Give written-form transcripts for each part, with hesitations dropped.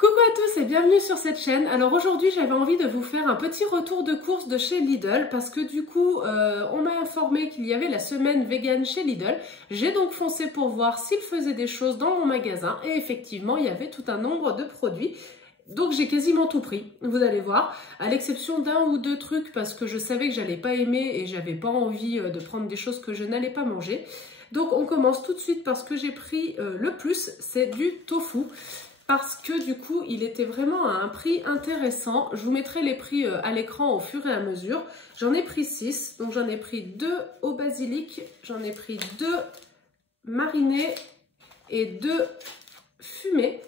Coucou à tous et bienvenue sur cette chaîne. Alors aujourd'hui j'avais envie de vous faire un petit retour de course de chez Lidl parce que du coup on m'a informé qu'il y avait la semaine vegan chez Lidl. J'ai donc foncé pour voir s'ils faisaient des choses dans mon magasin et effectivement il y avait tout un nombre de produits. Donc j'ai quasiment tout pris, vous allez voir, à l'exception d'un ou deux trucs parce que je savais que j'allais pas aimer et j'avais pas envie de prendre des choses que je n'allais pas manger. Donc on commence tout de suite par ce que j'ai pris le plus, c'est du tofu. Parce que du coup, il était vraiment à un prix intéressant. Je vous mettrai les prix à l'écran au fur et à mesure. J'en ai pris 6. Donc j'en ai pris 2 au basilic, j'en ai pris 2 marinés et 2 fumés.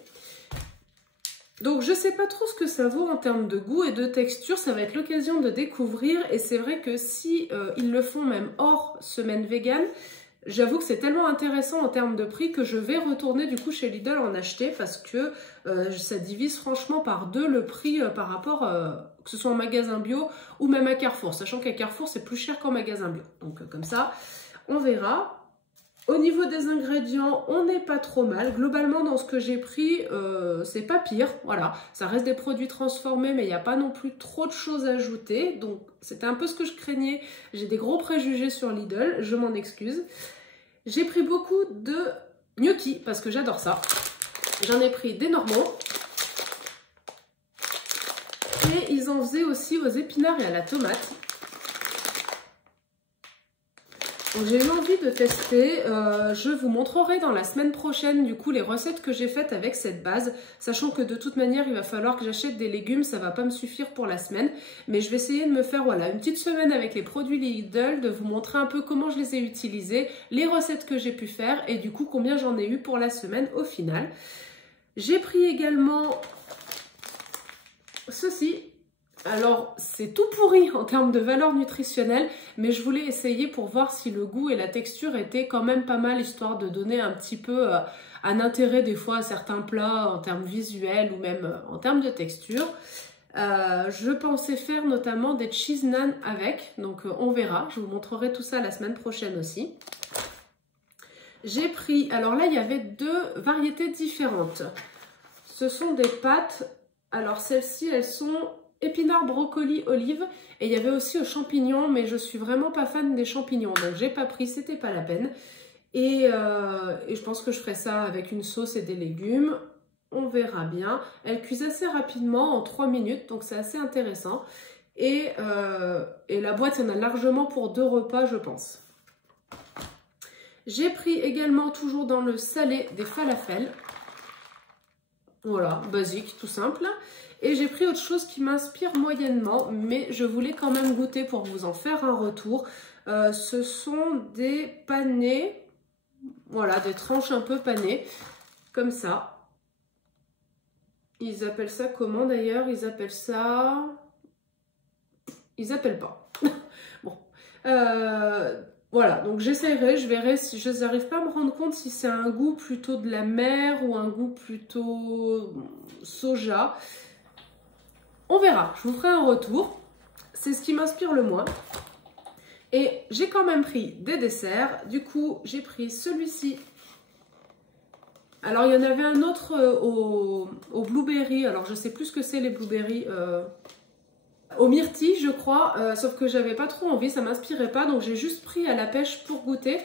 Donc je ne sais pas trop ce que ça vaut en termes de goût et de texture. Ça va être l'occasion de découvrir. Et c'est vrai que si ils le font même hors semaine vegan, j'avoue que c'est tellement intéressant en termes de prix que je vais retourner du coup chez Lidl en acheter parce que ça divise franchement par deux le prix par rapport que ce soit en magasin bio ou même à Carrefour, sachant qu'à Carrefour c'est plus cher qu'en magasin bio. Donc comme ça, on verra. Au niveau des ingrédients, on n'est pas trop mal. Globalement, dans ce que j'ai pris, c'est pas pire. Voilà, ça reste des produits transformés, mais il n'y a pas non plus trop de choses à ajouter. Donc, c'était un peu ce que je craignais. J'ai des gros préjugés sur Lidl, je m'en excuse. J'ai pris beaucoup de gnocchi, parce que j'adore ça. J'en ai pris des normaux. Et ils en faisaient aussi aux épinards et à la tomate. J'ai eu envie de tester, je vous montrerai dans la semaine prochaine du coup les recettes que j'ai faites avec cette base, sachant que de toute manière il va falloir que j'achète des légumes, ça va pas me suffire pour la semaine, mais je vais essayer de me faire voilà, une petite semaine avec les produits Lidl, de vous montrer un peu comment je les ai utilisés, les recettes que j'ai pu faire et du coup combien j'en ai eu pour la semaine au final. J'ai pris également ceci. Alors, c'est tout pourri en termes de valeur nutritionnelle, mais je voulais essayer pour voir si le goût et la texture étaient quand même pas mal, histoire de donner un petit peu un intérêt des fois à certains plats en termes visuels ou même en termes de texture. Je pensais faire notamment des cheese naan avec, donc on verra, je vous montrerai tout ça la semaine prochaine aussi. J'ai pris, alors là il y avait deux variétés différentes. Ce sont des pâtes, alors celles-ci elles sont épinards, brocoli, olives et il y avait aussi aux champignons, mais je suis vraiment pas fan des champignons, donc j'ai pas pris, c'était pas la peine. Et je pense que je ferai ça avec une sauce et des légumes, on verra bien. Elles cuisent assez rapidement, en 3 minutes, donc c'est assez intéressant. Et la boîte, il y en a largement pour 2 repas, je pense. J'ai pris également, toujours dans le salé, des falafels. Voilà, basique, tout simple. Et j'ai pris autre chose qui m'inspire moyennement, mais je voulais quand même goûter pour vous en faire un retour. Ce sont des panés, voilà, des tranches un peu panées, comme ça. Ils appellent ça comment d'ailleurs? Ils appellent ça... Ils appellent pas. Bon. Voilà, donc j'essaierai, je verrai si je n'arrive pas à me rendre compte si c'est un goût plutôt de la mer ou un goût plutôt soja. On verra, je vous ferai un retour. C'est ce qui m'inspire le moins. Et j'ai quand même pris des desserts. Du coup, j'ai pris celui-ci. Alors, il y en avait un autre au blueberry. Alors, je sais plus ce que c'est les blueberries. Au myrtille, je crois. Sauf que j'avais pas trop envie, ça m'inspirait pas. Donc, j'ai juste pris à la pêche pour goûter.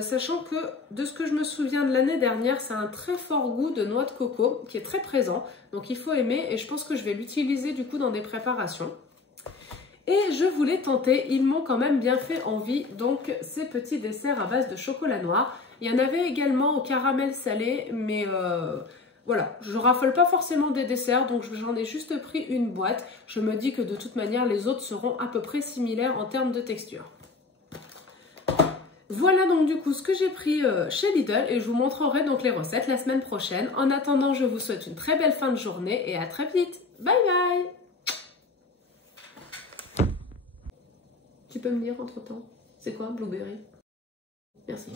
Sachant que, de ce que je me souviens de l'année dernière, c'est un très fort goût de noix de coco qui est très présent. Donc, il faut aimer. Et je pense que je vais l'utiliser du coup dans des préparations. Et je voulais tenter, ils m'ont quand même bien fait envie, donc ces petits desserts à base de chocolat noir. Il y en avait également au caramel salé, mais voilà, je raffole pas forcément des desserts, donc j'en ai juste pris une boîte. Je me dis que de toute manière, les autres seront à peu près similaires en termes de texture. Voilà donc du coup ce que j'ai pris chez Lidl et je vous montrerai donc les recettes la semaine prochaine. En attendant, je vous souhaite une très belle fin de journée et à très vite. Bye bye! Tu peux me dire entre-temps, c'est quoi Blueberry? Merci.